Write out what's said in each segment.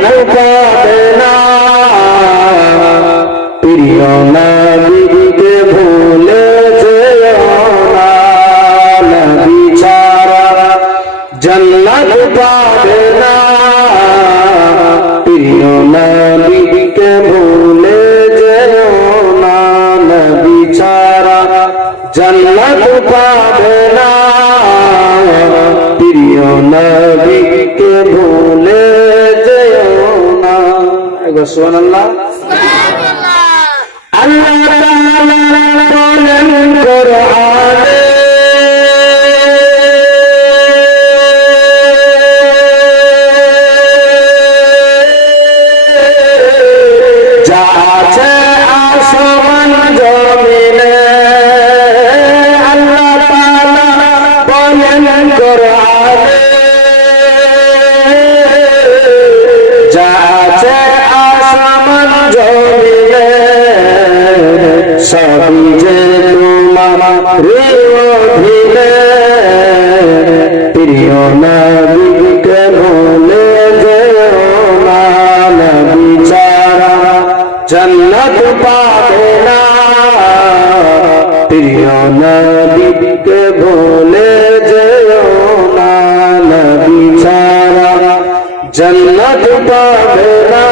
America. জন্নত পাবে না। প্রিয় নবীকে বলে যেও না, নবী ছাড়া জন্নত পাবে না।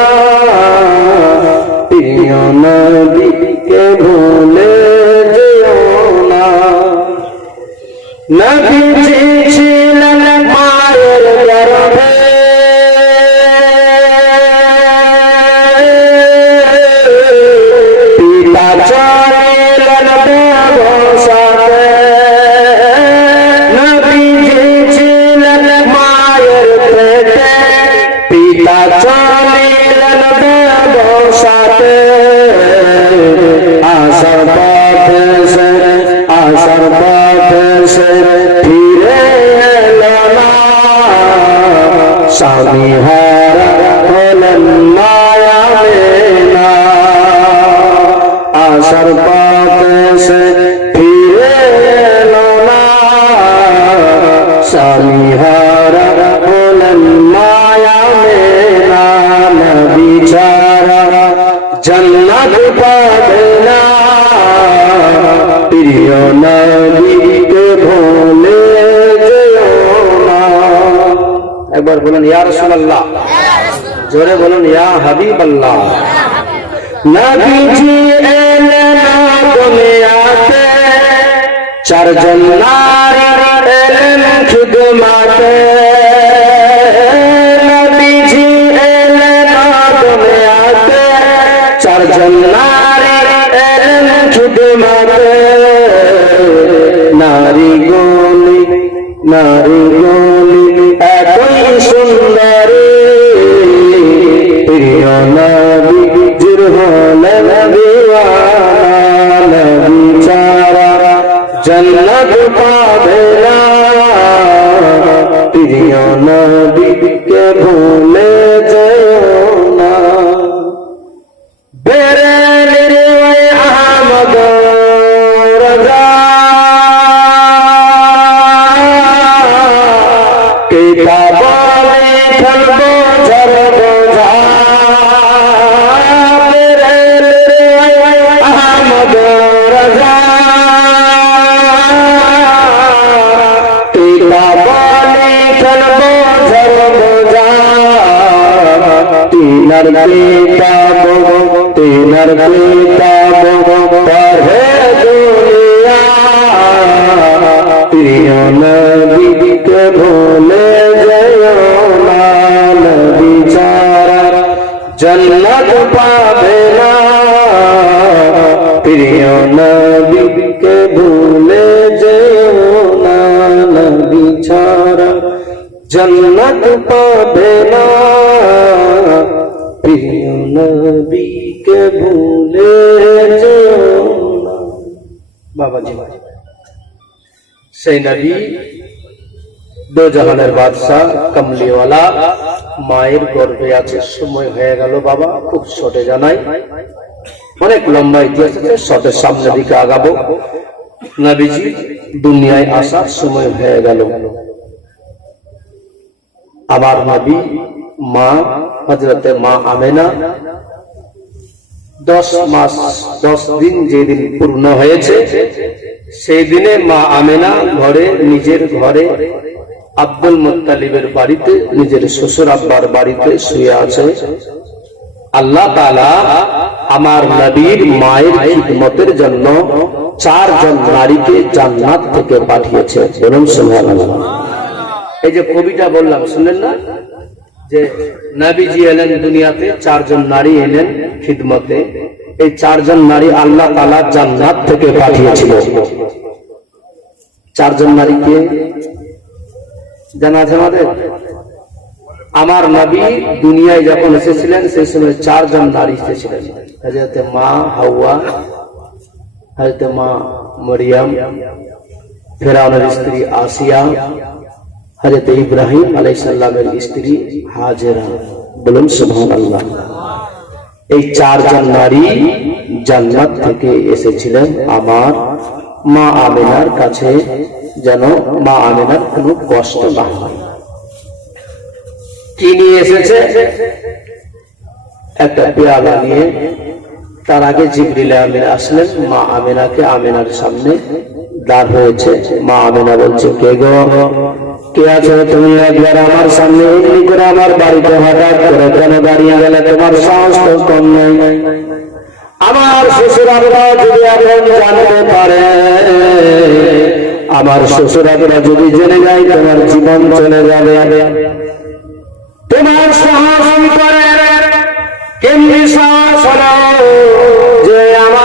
প্রিয় নবীকে বলে যেও না, নবী জন্নত পাবে না প্রিয় নবীকে ভোলে একবার বলুন, ইয়া রাসূলুল্লাহ। জোরে বলুন, ইয়া হাবিবাল্লাহ। নবীজি এলেন দুনিয়াতে চারজন নারী এলেন খিদমাতে। নারী জন্নত পাবে ভুলে বাবাজি। সেই বাদশাহ মায়ের গর্বে আছে, সময় হয়ে গেল বাবা, খুব শর্টে জানাই। অনেক লম্বা ইতিহাস আছে শর্টের সামনে দিকে আগাবো। নবীজি দুনিয়ায় আসার সময় হয়ে গেল। আমার নাবি, মা হজরতে মা আমেনা, দশ মাস, দশ দিন যেদিন পূর্ণ হয়েছে সেই দিনে মা আমেনা ঘরে, নিজের ঘরে, আব্দুল মোত্তালিবের বাড়িতে, নিজের শ্বশুর আব্বার বাড়িতে শুয়ে আছে। আল্লাহ আমার নবীর মায়ের খিদমতের জন্য চারজন নারীকে জান্নাত থেকে পাঠিয়েছে। বলুন সুবহানাল্লাহ। এই যে কবিটা বললাম শুনলেন না? যে নবীজি এলেন দুনিয়াতে, চারজন নারী এলেন খিদমতে। এই চারজন নারী আল্লাহ তাআলা জান্নাত থেকে পাঠিয়েছিল। চারজন নারীকে জানা আছে আমাদের? আমার নবী দুনিয়ায় যখন এসেছিলেন, সেই সময় চারজন নারী এসেছিলেন। হজরতে মা হাওয়া হজরতে মা মরিয়াম, ফেরাউনের স্ত্রী আসিয়া হজরত ইব্রাহিম আলাইসাল্লামের স্ত্রী হাজেরা বলুন সুবহান এই চারজন নারী জান্নাত থেকে এসেছিলেন আমার মা আমিনার কাছে, যেন মা আমিনার কোনো কষ্ট না কি নিয়ে এসেছে? একটা পেয়ালা নিয়ে তার আগে জিবরিল আমিন আসলেন, মা আমিনাকে আমিনার সামনে দাঁড় হয়েছে। মা আমিনা বলছে, কে গো? কে আছো তুমি একবার আমার সামনে এমনি করে আমার বাড়িতে হঠাৎ করে কেন দাঁড়িয়ে গেলে? তোমার সাহস তো কম নেই। আমার শ্বশুর আব্বা যদি এখন জানতে পারে, আমার শ্বশুর যদি জেনে যায়, তোমার জীবন চলে যাবে। তোমার সাহস করে? কেমনি সাহস হলো?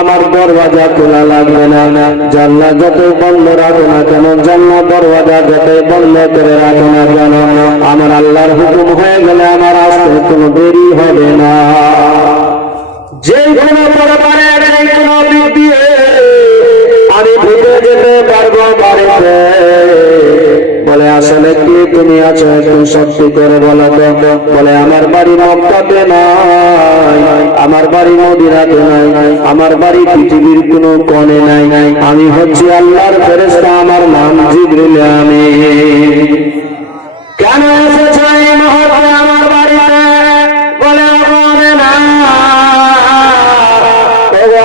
আমার দরওয়াজা খোলা লাগবে না। জানলা যতই বন্ধ রাখো না কেন, জানলা দরওয়াজা যতই বন্ধ করে রাখো না কেন, আমার আল্লাহর হুকুম হয়ে গেলে আমার আসতে কোনো দেরি হবে না। যে কোনো পরপারে যে কোনো দিক দিয়ে আমি ঢুকে যেতে পারব বাড়িতে। বলে, আসলে কি তুমি আছো? একটু সত্যি করে বলো তো। বলে, আমার বাড়ি মক্কাতে নাই, আমার বাড়ি মদিনাতে নাই, আমার বাড়ি পৃথিবীর কোনো কোণে নাই। আমি হচ্ছি আল্লাহর ফেরেশতা, আমার নাম জিবরিল আমি কেন এসেছ এই মুহূর্তে আমার বাড়িতে? বলে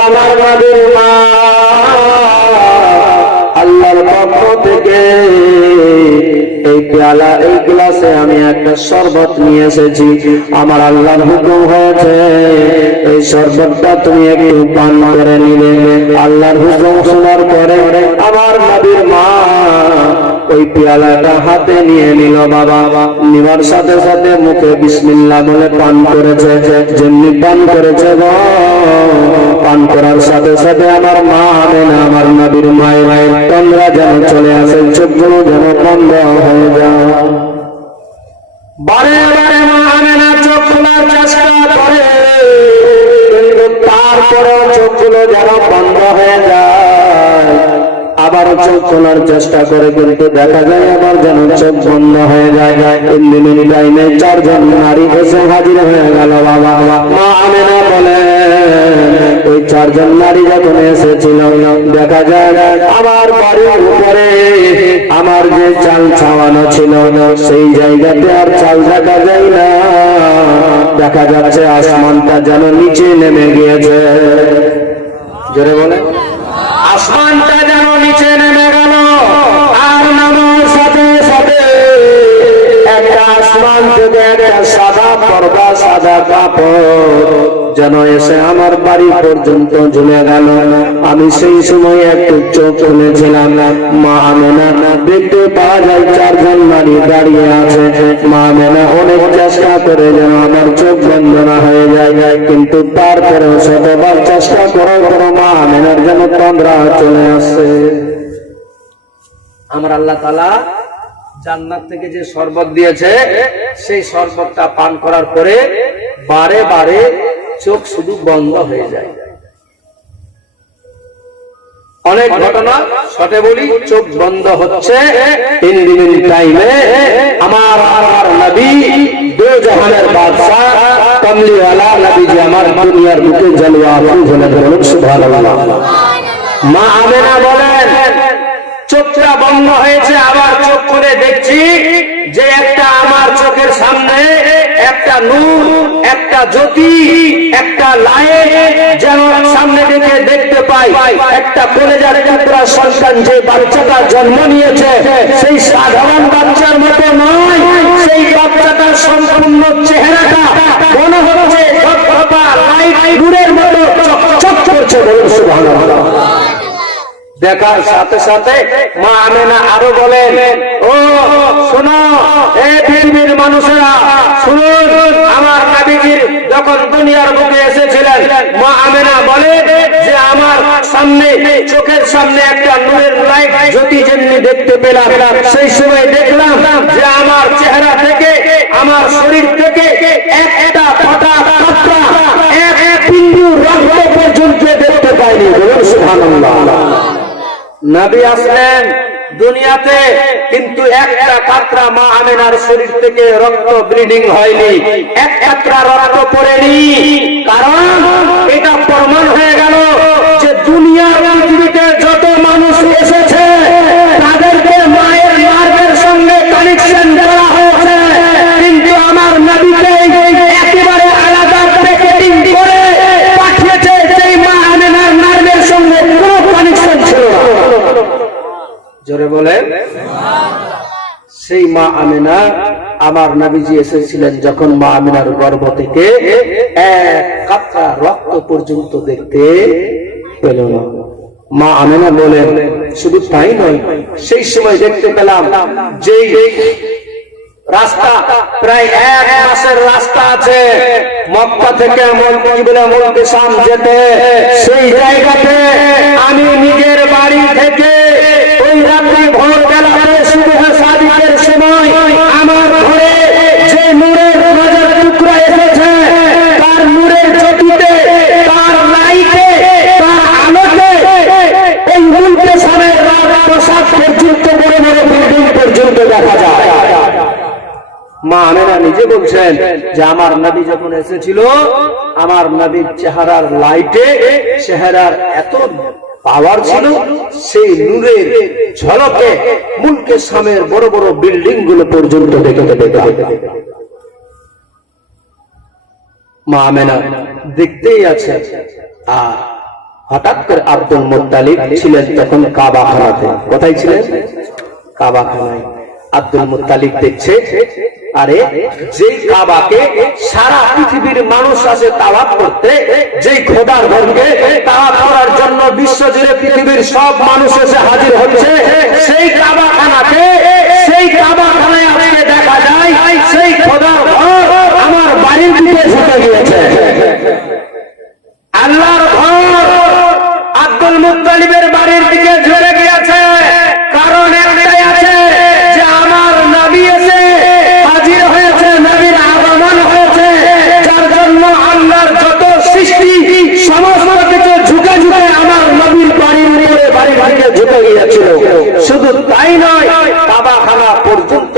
আমার নবীর মা। পেয়ালা এই গ্লাসে আমি একটা শরবত নিয়ে এসেছি। আমার আল্লাহর হুকুম হয়েছে, এই শরবতটা তুমি একটু পান করে নিলে আল্লাহর হুকুম শোনার পরে আমার নবীর মা ওই পেয়ালাটা হাতে নিয়ে নিল বাবা। নেওয়ার সাথে সাথে মুখে বিসমিল্লা বলে পান করেছে। যেমনি পান করেছে পান করার সাথে সাথে আমার মা হবে না আমার নবীর মায়ের তন্দ্রা যেন চলে আসে, চোখগুলো যেন বন্ধ হয়ে যায়। বারে বারে মা হবে না চোখ খোলার চেষ্টা করে। কিন্তু তারপরে চোখগুলো যেন বন্ধ হয়ে যায়। আবার চোখ খোলার চেষ্টা করে কিন্তু দেখা যায় আবার যেন চোখ বন্ধ হয়ে যায়। ইন্দিনের টাইমে চারজন নারী এসে হাজির হয়ে গেল, বাবা। মা আমেনা বলে ওই চারজন নারী যখন এসেছিল, দেখা যায় আমার বাড়ির উপরে আমার যে চাল ছাওয়ানো ছিল, সেই জায়গাতে আর চাল দেখা যায় না। দেখা যাচ্ছে আসমানটা যেন নিচে নেমে গিয়েছে। জোরে বলে, আসমানটা নিচে নেমে গেল। আর নামার সাথে সাথে একটা আসমান থেকে একটা সাদা পর্দা, সাদা কাপড় যেন এসে আমার বাড়ি পর্যন্ত ঝুলে গেল। আমি সেই সময় একটু চোখ খুলেছিলাম মা আমেনা দেখতে পাওয়া যায় চারজন নারী দাঁড়িয়ে আছে। মা আমেনা অনেক চেষ্টা করে যেন আমার চোখ বন্ধ না হয়ে যায়, কিন্তু তারপরেও শতবার চেষ্টা করার পর আমেনার যেন তন্দ্রা চলে আসছে আমার আল্লাহ তালা জান্নাত থেকে যে শরবত দিয়েছে সেই শরবতটা পান করার পরে বারে বারে চোখ শুধু বন্ধ হয়ে যায়। অনেক ঘটনা শটে বলি চোখ বন্ধ হচ্ছে। টাইমে আমার আমার নবী দু জাহানের বাদশাহ কমলিওয়ালা নবী যে আমার দুনিয়ার বুকে জলওয়া হলেন বলুন সুবহানাল্লাহ। মা আমেনা বলেন, চোখটা বন্ধ হয়েছে, আবার চোখ করে দেখছি যে একটা আমার চোখের সামনে একটা নূর, একটা জ্যোতি, একটা লাইট যেন সামনে থেকে দেখতে পাই। একটা কলেজার টুকরা সন্তান যে বাচ্চাটা জন্ম নিয়েছে, সেই সাধারণ বাচ্চার মতো নয়, সেই বাচ্চাটার সম্পূর্ণ চেহারাটা মনে হচ্ছে লাইট নূরের মতো চকচক করছে বলুন সুবহানাল্লাহ। দেখার সাথে সাথে মা আমেনা আরও বলেন, ও, শোনো মানুষেরা, শুনুন, আমার নাবিজির যখন দুনিয়ার বুকে এসেছিলেন, মা আমেনা বলে যে আমার সামনে, চোখের সামনে একটা নূরের লাইট জ্যোতি যেমনি দেখতে পেলাম, সেই সময় দেখলাম যে আমার চেহারা থেকে, আমার শরীর থেকে এক একটা ফটা কাপড়া এক এক বিন্দু রক্ত পর্যন্ত দেখতে পাইনি বলুন নবী আসলেন দুনিয়াতে, কিন্তু একটা কাতরা মা আমেনার শরীর থেকে রক্ত ব্লিডিং হয়নি। এক কাতরা রক্ত পড়েনি। কারণ এটা প্রমাণ হয়ে গেল যে দুনিয়ার পৃথিবীতে যত মানুষ এসেছে, তাদেরকে মায়ের মার্গের সঙ্গে কানেকশন দেওয়া হয়েছে কিন্তু আমার নবীকে একেবারে আলাদা প্যাকেটিং করে পাঠিয়েছে সেই মা আমেনার নার্ভের সঙ্গে কোনো কানেকশন ছিল না জোরে বলে সেই মা আমেনা, আমার নবীজি এসেছিলেন যখন মা আমিনার গর্ভ থেকে এক রক্ত পর্যন্ত দেখতে পেল না। মা আমেনা বলেন শুধু তাই নয়, সেই সময় দেখতে পেলাম যেই রাস্তা প্রায় এক মাসের রাস্তা আছে। মক্কা থেকে মলকেশাম যেতে সেই জায়গাতে আমি নিজের বাড়ি থেকে ওই রাত্রি ভোর বেলাতে শুভ সাদিকের সময় আমার ঘরে যে নূরের নজর টুকরা এসেছে তার নূরের জ্যোতিতে তার লাইটে তার আলোতে এই মলকেশামের রাত প্রসাদ পর্যন্ত বড় বড় বিল্ডিং পর্যন্ত দেখা যায় মা আমেনা নিজে বলছেন যে আমার নবী যখন এসেছিল, আমার নবীর চেহারার লাইটে চেহারার এত পাওয়ার ছিল, সেই নূরের ঝলকে মুলকে সামের বড় বড় বিল্ডিংগুলো পর্যন্ত দেখতে দেখতে মা দেখতেই আছে। আর হঠাৎ করে আব্দুল মোত্তালিব ছিলেন তখন কাবা খানাতে কোথায় ছিলেন? কাবা খানায় আব্দুল মুতালিক দেখছে আরে যেই কাবাকে সারা পৃথিবীর মানুষ আসে তাওয়াত করতে, যেই খোদার ঘরকে তাওয়াত করার জন্য বিশ্ব জুড়ে পৃথিবীর সব মানুষ এসে হাজির হচ্ছে, সেই কাবাখানাতে সেই কাবাখানায় আজকে দেখা যায়, সেই খোদার ঘর আমার বাড়ির দিকে ঝুঁকে গিয়েছে। আল্লাহর ঘর আব্দুল মুত্তালিবের বাড়ির দিকে ঝরে গিয়েছে কারণ একটাই আছে যে আমার নবী এসে হাজির হয়েছে নবীর আগমন হয়েছে যার জন্য আল্লাহর যত সৃষ্টি সমস্ত কিছু ঝুঁকে ঝুঁকে আমার নবীর বাড়ির বাড়িতে ঝুঁকে গিয়েছিল শুধু তাই নয়, কাবাখানা পর্যন্ত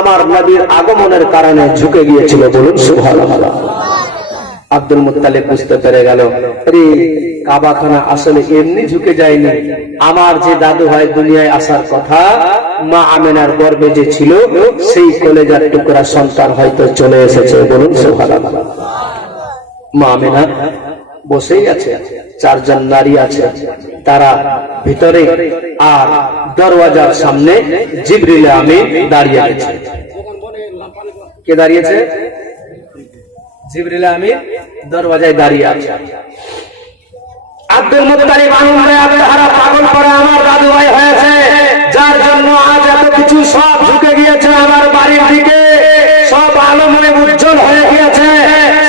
আমার নবীর আগমনের কারণে ঝুঁকে গিয়েছিল বলুন সুবহানাল্লাহ। আব্দুল বুঝতে পেরে গেল কাবাখানা আসলে এমনি ঝুঁকে যায়নি। আমার যে দাদু ভাই দুনিয়ায় আসার কথা, মা আমেনার গর্বে যে ছিল, সেই কলেজার টুকরা সন্তান হয়তো চলে এসেছে বলুন মা আমেনা বসেই আছে, চারজন নারী আছে। তারা ভিতরে আর দরওয়াজার সামনে জিবরিল আমি দাঁড়িয়ে আছে কে দাঁড়িয়েছে? জিবরিল আমির দরওয়াজায় দাঁড়িয়ে আছে। আব্দুল মুত্তালিব আনন্দে আত্মহারা পাগল করে আমার দাদু ভাই হয়েছে। যার জন্য আজ এত কিছু সব ঢুকে গিয়েছে আমার বাড়ির দিকে। সব আলো উজ্জ্বল হয়ে গিয়েছে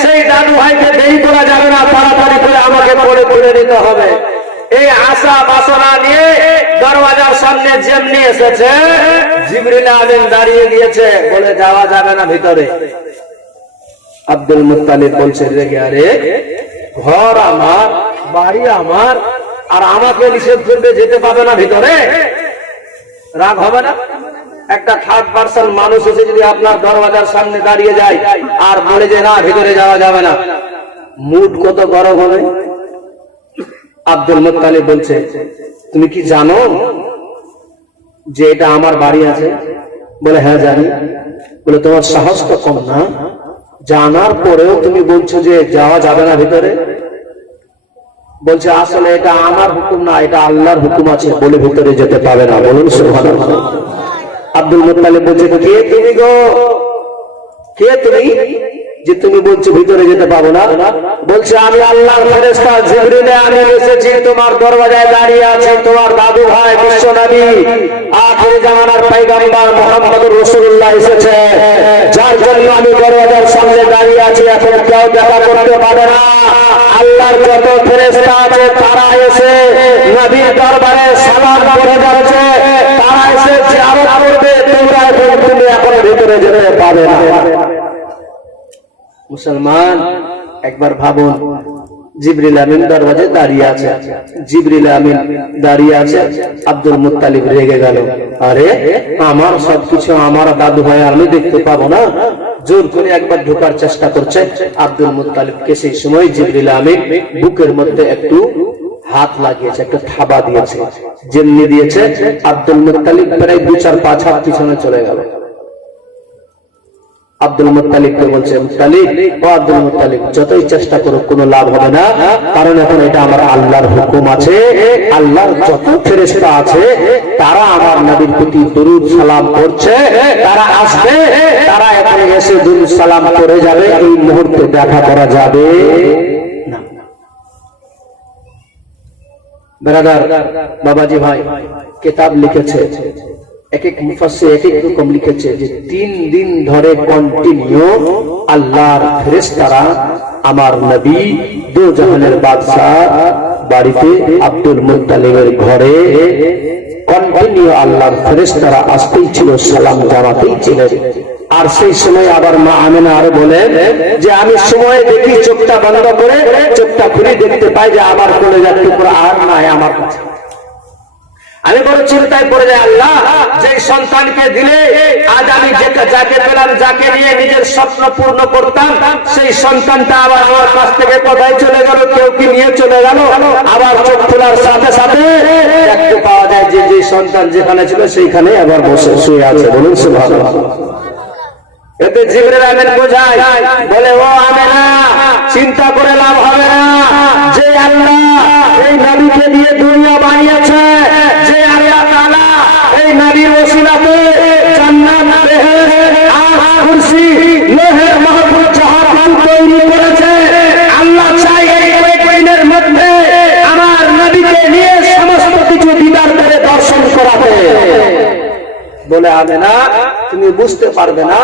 সেই দাদু ভাইকে দেরি করা যাবে না তাড়াতাড়ি করে পড়ে নিতে হবে। এই আশা বাসনা নিয়ে দরওয়াজার সামনে যেমনি এসেছে, জিবরিল আমিন দাঁড়িয়ে গিয়েছে, বলে যাওয়া যাবে না ভিতরে। আব্দুল মুতালিব বলছে, রেগে আরে, ঘর আমার, বাড়ি আমার, আর আমাকে নিষেধ করবে যেতে পাবে না ভিতরে? রাগ হবে না? একটা থার্ড পার্সন মানুষ এসে যদি আপনার দরওয়াজার সামনে দাঁড়িয়ে যায়, আর বলে যে, না, ভিতরে যাওয়া যাবে না। মুড কত গরম হবে? আব্দুল মুত্তালিব বলছে, তুমি কি জানো যে এটা আমার বাড়ি আছে? বলে হ্যাঁ জানি। বলে, তোমার সাহস তো কম না? জানার পরেও তুমি বলছো যে যাওয়া যাবে না ভিতরে? বলছে, আসলে এটা আমার হুকুম না, এটা আল্লাহর হুকুম আছে, বলে ভিতরে যেতে পাবে না। বলুন আব্দুল মুত্তালিব বলছে, কে তুমি গো? কে তুমি? যে তুমি বলছো ভিতরে যেতে পাবো না। বলছে, আমি জিবরিলে আমি এসেছি, তোমার দরজায় দাঁড়িয়ে আছে, তোমার দাদু ভাই বিশ্ব নবী, আখির জামানার পয়গম্বর মুহাম্মদুর রাসূলুল্লাহ এসেছে। যার জন্য আমি দরজার সামনে দাঁড়িয়ে আছি, এখন কেউ দেখা করতে পারে না। আল্লাহর যত ফেরেশতা আছে, তারা এসে নবীর দরবারে সালাম করে যাচ্ছে। তারা এসে জিয়ারত করবে, তোমরা এখন তুমি এখন ভিতরে যেতে পাবে না। মুসলমান, একবার ভাবুন, জিবরিল আমিন দরওয়াজে দাঁড়িয়ে আছে। জিবরিল আমিন দাঁড়িয়ে আছে, আব্দুল মুত্তালিব রেগে গেল। আরে, আমার সবকিছু আমার দাদু ভাই, আমি দেখতে পাবো না। জোর করে একবার ঢোকার চেষ্টা করছে আব্দুল মুত্তালিবকে। সেই সময় জিবরিল আমিন বুকের মধ্যে একটু হাত লাগিয়েছে, একটা থাবা দিয়েছে। যেমনি দিয়েছে, আব্দুল মুত্তালিব প্রায় দু চার পাঁচ হাত পিছনে চলে গেল। আব্দুল মুত্তালিবকে বলছে, মুত্তালিব, ও আব্দুল মুত্তালিব, যতই চেষ্টা করুক, কোনো লাভ হবে না। কারণ এখন এটা আমার আল্লাহর হুকুম আছে। আল্লাহর যত ফেরেশতা আছে, তারা আমার নবীর প্রতি দরুদ সালাম করছে। তারা আসবে, তারা এখানে এসে দরুদ সালাম করে যাবে। এই মুহূর্তে দেখা করা যাবে। বাবাজি ভাই, কিতাব লিখেছে এক এক মুফাসসির এক এক রকম লিখেছে যে তিন দিন ধরে কন্টিনিউ আল্লাহর আমার নবী দো জাহানের বাড়িতে আব্দুল মুত্তালিবের ঘরে কন্টিনিউ আল্লাহর আসতেই ছিল, সালাম জানাতেই ছিলেন আর সেই সময় আবার মা আমেনা আরও বলেন যে আমি সময় দেখি চোখটা বন্ধ করে, চোখটা খুলে দেখতে পাই যে আমার কলেজার টুকরা আর নাই আমার কাছে। আমি বড় চিন্তায় পড়ে যাই আল্লাহ যে সন্তানকে দিলে আজ আমি যাকে পেলাম, যাকে নিয়ে নিজের স্বপ্ন পূর্ণ করতাম, সেই সন্তানটা আবার আমার কাছ থেকে কোথায় চলে গেল, কেউ কি নিয়ে চলে গেল? আবার চোখ খোলার সাথে সাথে দেখতে পাওয়া যায় যে যে সন্তান যেখানে ছিল সেইখানে আবার বসে শুয়ে আছে। বলুন, সুবহানাল্লাহ। এতে জিবরিল আমিন বোঝায়, বলে, ও আমেনা, চিন্তা করে লাভ হবে না। যে আল্লাহ এই নবীকে দিয়ে দুনিয়া বানিয়েছে যে আল্লাহ তাআলা এই নবীর ওসিলাতে জান্নাত বেহেশত আর কুরসি লোহের মাহফুজ যাহা কিছু তৈরি করেছে আল্লাহ চাই এই কয়েকদিনের মধ্যে আমার নবীকে নিয়ে সমস্ত কিছু দিদার করে দর্শন করাতে বলে আবে না, তুমি বুঝতে পারবে না,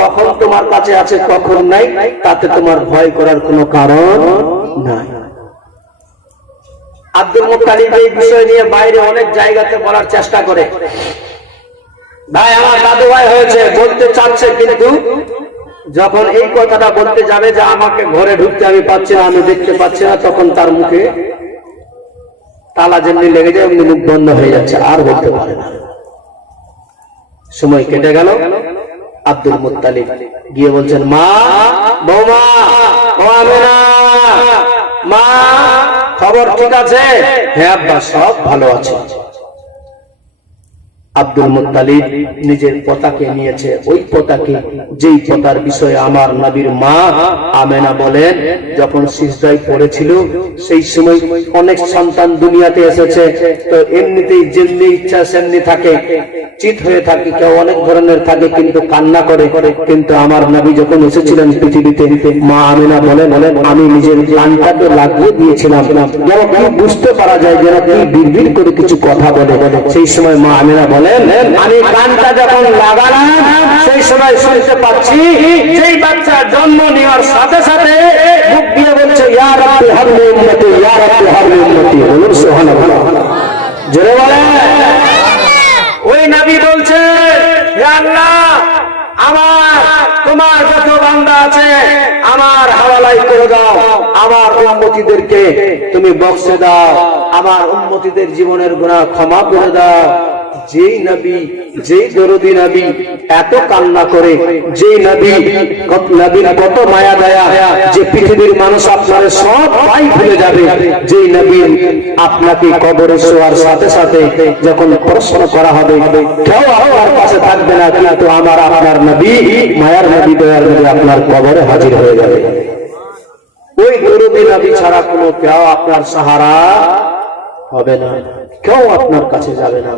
কখন তোমার কাছে আছে, কখন নাই, তাতে তোমার ভয় করার কোনো কারণ নাই। আব্দুল মুত্তালিব এই বিষয় নিয়ে বাইরে অনেক জায়গাতে বলার চেষ্টা করে। ভাই, আমার দাদু ভাই হয়েছে, বলতে চাচ্ছে কিন্তু যখন এই কথাটা বলতে যাবে যে আমাকে ঘরে ঢুকতে আমি পাচ্ছি না, আমি দেখতে পাচ্ছি না, তখন তার মুখে তালা যেমনি লেগে যায় এমনি মুখ বন্ধ হয়ে যাচ্ছে, আর বলতে পারে না। সময় কেটে গেল। আব্দুল মুতালিব গিয়ে বলছেন, মা, বৌমা মা, খবর ঠিক আছে? হ্যাঁ আব্বা, সব ভালো আছে। আব্দুল মুত্তালিব নিজের পতাকে নিয়েছে। ওই পতাকে, যেই পতার বিষয়ে আমার নবীর মা আমেনা বলেন, যখন সিজদায় পড়েছিল, সেই সময় অনেক সন্তান দুনিয়াতে এসেছে। তো এমনিতেই যেমনি ইচ্ছা সেমনি থাকে। চিত হয়ে থাকে, কেউ অনেক ধরনের থাকে, কিন্তু কান্না করে। করে কিন্তু আমার নবী যখন এসেছিলেন পৃথিবীতে, মা আমেনা বলেন বলেন আমি নিজের কানটাকে লাগিয়ে দিয়েছিলাম। যেন কি বুঝতে পারা যায়, যেন কি বিড়বিড় করে কিছু কথা বলে। সেই সময় মা আমেনা বলেন আমি কানটা যখন লাগালাম সেই সময় শুনতে পাচ্ছি যেই বাচ্চা জন্ম নেওয়ার সাথে সাথে মুখ দিয়ে বলছে বলুন সুবহানাল্লাহ। জোরে বলেন। ওই নবী বলছে আল্লাহ আমার তোমার যত বান্দা আছে আমার হাওয়ালাই করে দাও। আমার উন্মতিদেরকে তুমি বক্সে দাও। আমার উন্মতিদের জীবনের গুণা ক্ষমা করে দাও। যেই নবী, যেই দরদি নবী এত কান্না করে, যেই নবী নবীর কত মায়া দয়া, যে পৃথিবীর মানুষ আপনার সব পাই যাবে, যেই আপনাকে কবরে শোয়ার সাথে সাথে যখন প্রশ্ন করা হবে, কেউ পাশে থাকবে না কিন্তু আমার আপনার নবী, মায়ার নবী, দয়ার নবী আপনার কবরে হাজির হয়ে যাবে। ওই দরদি নবী ছাড়া কোনো কেউ আপনার সাহারা হবে না, কেউ আপনার কাছে যাবে না।